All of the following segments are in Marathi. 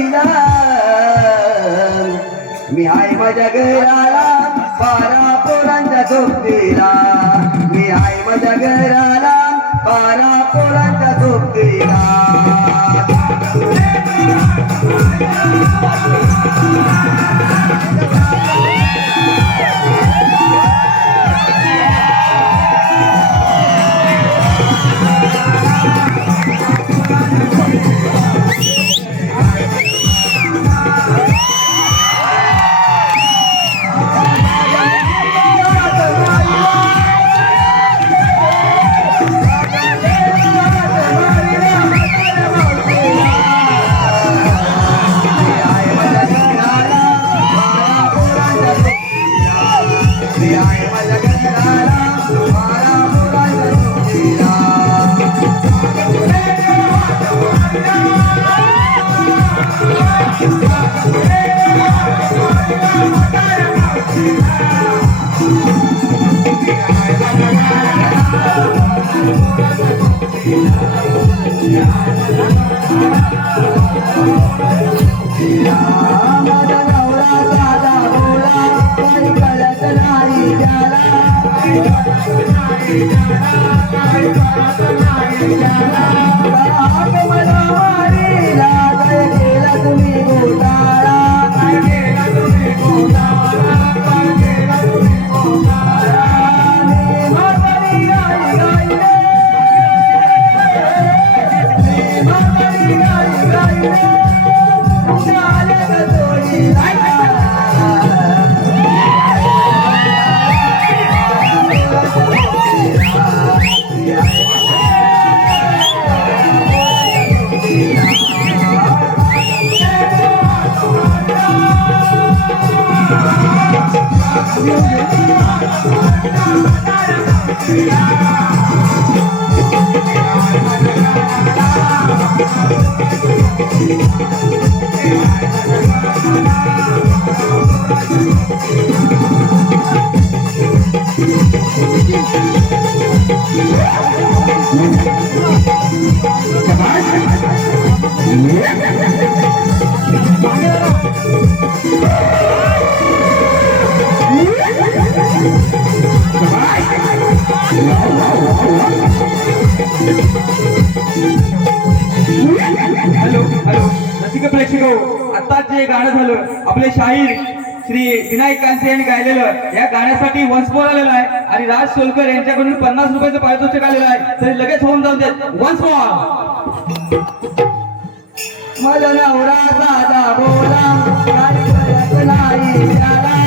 जोडीला मी आहे माझ्या घराला बारा पोरांच्या सोबतीला मी आहे माझ्या घराला बारा पोरांच्या सोबतीला हॅलो हॅलो रसिक प्रेक्षक आता जे गाणं झालं आपले शाहीर श्री विनायक कांते यांनी गायलेलं या गाण्यासाठी वन्स मोर आलेला आहे आणि राज सोलकर यांच्याकडून 50 रुपयाचं पारितोषिक आलेलं आहे तरी लगेच होऊन जाऊ देत वन्स मोर माझा नवरा साधा बोला काही कळत नाही त्याला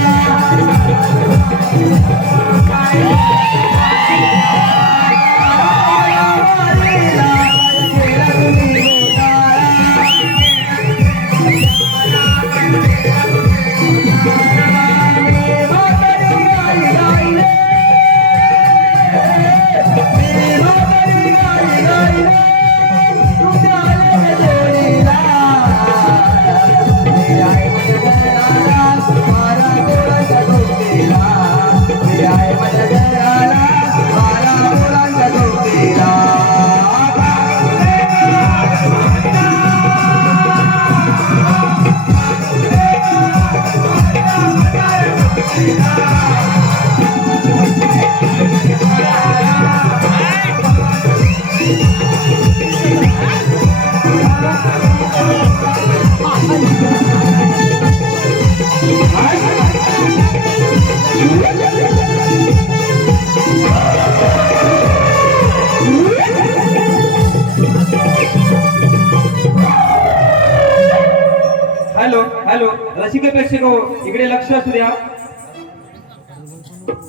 हॅलो हॅलो रसिक प्रेक्षक इकडे लक्ष असू द्या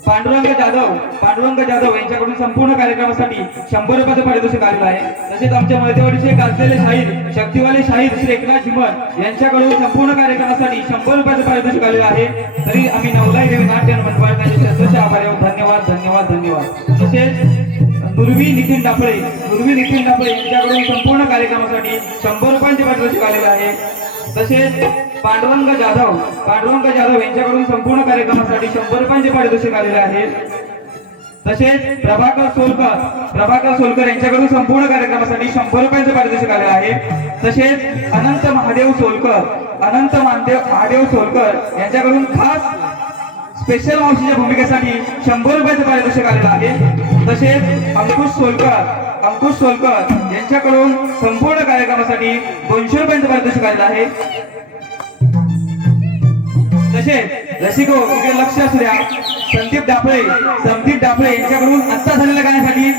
पांडुरंग जाधव यांच्याकडून संपूर्ण कार्यक्रमासाठी 100 रुपयाचं पारितोषिक आलेलं आहे तसेच आमच्या मध्यवर्तीचे गाजलेले शाहीर शक्तिवाले शाहीर श्री एकनाथ झिमर यांच्याकडून संपूर्ण कार्यक्रमासाठी 100 रुपयाचं पारितोषिक आलेलं आहे तरी आम्ही नवलाई देवी नाट्य मंडळ त्यांचे शतशः आभारी आहोत धन्यवाद धन्यवाद धन्यवाद तसेच नुरवी नितीन डापळे यांच्याकडून संपूर्ण कार्यक्रमासाठी 100 रुपयांचे पारितोषिक आलेले आहे तसेच पांडुरंग जाधव यांच्याकडून संपूर्ण कार्यक्रमासाठी 100 रुपयांचे पारितोषिक आलेले आहे तसेच प्रभाकर सोलकर यांच्याकडून संपूर्ण कार्यक्रमासाठी 100 रुपयांचं पारितोषिक आलेलं आहे. तसेच अनंत महादेव सोलकर यांच्याकडून खास स्पेशल मावशीच्या भूमिकेसाठी 100 रुपयाचं पारितोषिक आलेलं आहे. तसेच अंकुश सोलकर यांच्याकडून संपूर्ण कार्यक्रमासाठी 200 रुपयांचं पारितोषिक आलेलं आहे. तसेच रसिको इकडे लक्ष असू द्या. संदीप डाफळे यांच्याकडून आता झालेल्या गाण्यासाठी